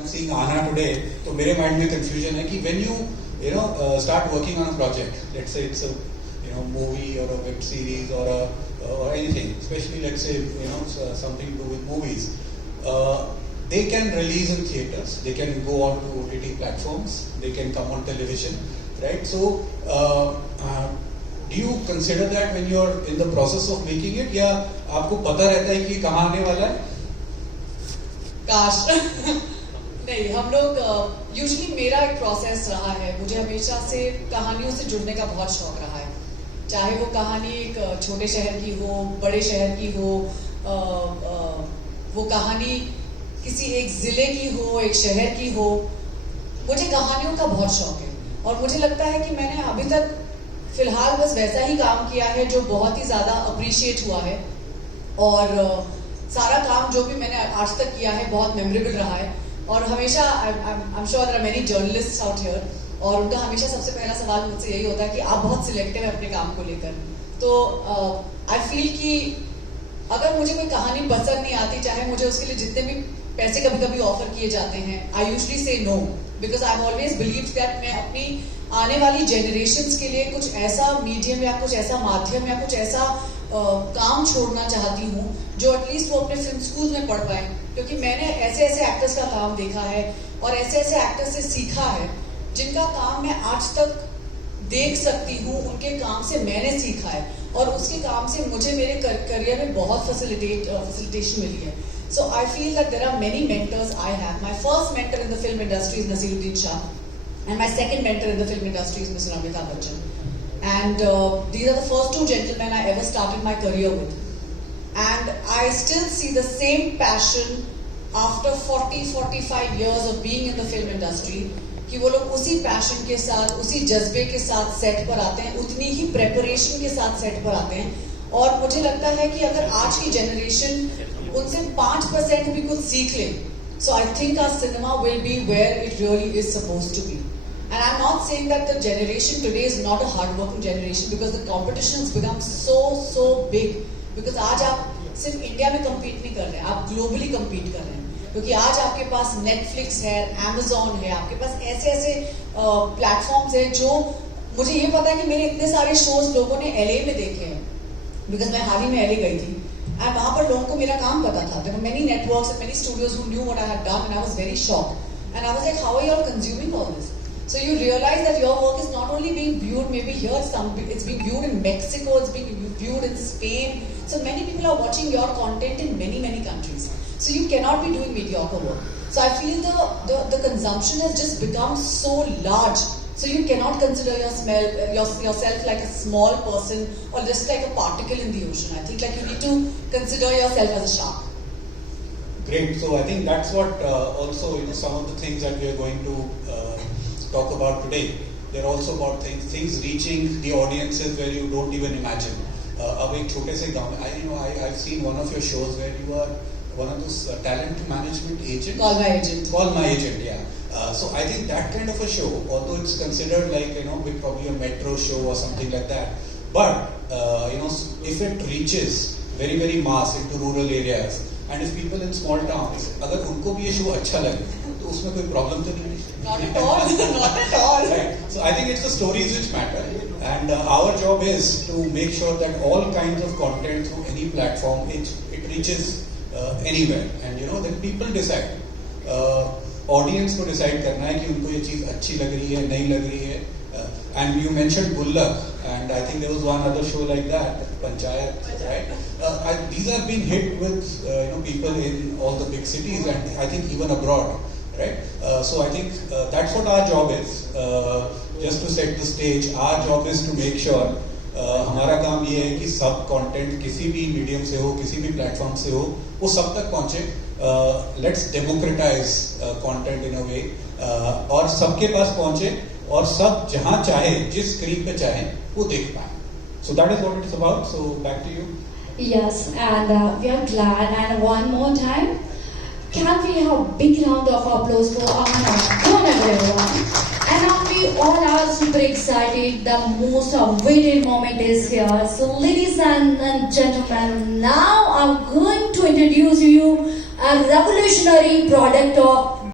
I'm seeing Anna today, तो मेरे mind में confusion है कि when you start working on a project, let's say it's a movie or a web series or anything, especially let's say something to do with movies, they can release in theaters, they can go on to OTT platforms, they can come on television, right? So do you consider that when you're in the process of making it, या आपको पता रहता है कि कहाँ आने वाला है? काश नहीं, हम लोग यूजुअली मेरा एक प्रोसेस रहा है, मुझे हमेशा से कहानियों से जुड़ने का बहुत शौक रहा है, चाहे वो कहानी एक छोटे शहर की हो, बड़े शहर की हो, वो कहानी किसी एक जिले की हो, एक शहर की हो, मुझे कहानियों का बहुत शौक है और मुझे लगता है कि मैंने अभी तक फिलहाल बस वैसा ही काम किया है जो बहुत ही ज़्यादा अप्रिशिएट हुआ है और सारा काम जो भी मैंने आज तक किया है बहुत मेमोरेबल रहा है और हमेशा I am sure there are many journalists out here और उनका हमेशा सबसे पहला सवाल मुझसे यही होता है कि आप बहुत सिलेक्टिव है अपने काम को लेकर, तो आई फील कि अगर मुझे कोई कहानी पसंद नहीं आती, चाहे मुझे उसके लिए जितने भी पैसे कभी कभी ऑफर किए जाते हैं, I usually say no, because I have always believed that मैं अपनी आने वाली जनरेशन्स के लिए कुछ ऐसा मीडियम या कुछ ऐसा माध्यम या कुछ ऐसा काम छोड़ना चाहती हूँ जो एटलीस्ट वो अपने फिल्म स्कूल में पढ़ पाए, क्योंकि मैंने ऐसे ऐसे एक्टर्स का काम देखा है और ऐसे ऐसे एक्टर्स से सीखा है जिनका काम मैं आज तक देख सकती हूँ, उनके काम से मैंने सीखा है और उसके काम से मुझे मेरे करियर में बहुत फैसिलिटेशन मिली है. So I feel that there are many mentors I have. My first mentor in the film industry is Naseeruddin Shah, and my second mentor in the film industry is Mr. Amitabh Bachchan. And these are the first two gentlemen I ever started my career with. And I still see the same passion after 40-45 years of being in the film industry, कि वो लोग उसी passion के साथ, उसी जज्बे के साथ सेट पर आते हैं, उतनी ही प्रेपरेशन के साथ सेट पर आते हैं और मुझे लगता है कि अगर आज की जनरेशन उनसे 5% भी कुछ सीख ले, so I think our cinema will be where it really is supposed to be. And I'm not saying that the generation today is not a hard-working generation, because the competition has become so big. Because आज आप सिर्फ India में compete नहीं कर रहे हैं, आप globally compete कर रहे हैं, क्योंकि आज आपके पास Netflix है, Amazon है, आपके पास ऐसे प्लेटफॉर्म्स हैं जो मुझे ये पता है कि मेरे इतने सारे शोज लोगों ने LA में देखे हैं, बिकॉज मैं हाल ही में LA गई थी and वहाँ पर लोगों को मेरा काम पता था. There were many networks and many studios who knew what I had done, and I was very shocked. And I was like, how are you all consuming all this? So you realize that your work is not only being viewed maybe here, it's being viewed in Mexico, it's being viewed in Spain. So many people are watching your content in many countries. So you cannot be doing mediocre work. So I feel the consumption has just become so large. So you cannot consider yourself like a small person or just like a particle in the ocean. I think like you need to consider yourself as a shark. Great. So I think that's what also some of the things that we are going to talk about today. They're also about things reaching the audiences where you don't even imagine. अब एक छोटे से गाँव में, I've seen one of your shows where you are one of those talent management agents. Call my agent. Call my agent, yeah. So I think that kind of a show, although it's considered like probably a metro show or something like that, but if it reaches very mass into rural areas, and if people in small towns, अगर उनको भी ये show अच्छा लगे, तो उसमें कोई problem तो नहीं है. Not at all. Not at all. Right. So I think it's the stories which matter, and our job is to make sure that all kinds of content through any platform it reaches anywhere, and then people decide. Audience को decide करना है कि उनको ये चीज़ अच्छी लग रही है, नहीं लग रही है. And you mentioned Gullak, and I think there was one other show like that, Panchayat, right? These have been hit with people in all the big cities, and I think even abroad, right? So I think that's what our job is. Just to set the stage, our job is to make sure हमारा काम ये है कि सब content किसी भी medium से हो, किसी भी प्लेटफॉर्म से हो, वो सब तक पहुंचे. लेट्स डेमोक्रेटाइज कंटेंट इन अ वे, और सबके पास पहुंचे और सब जहां चाहे, जिस स्क्रीन पे चाहे, वो देख पाए. So that is what it's about. So back to you. Yes, and we are glad. And one more time, can we have a big round of applause for Anna? Go on, everyone. And now we all are super excited. The most awaited moment is here. So ladies and gentlemen, now I'm going to introduce you a revolutionary product of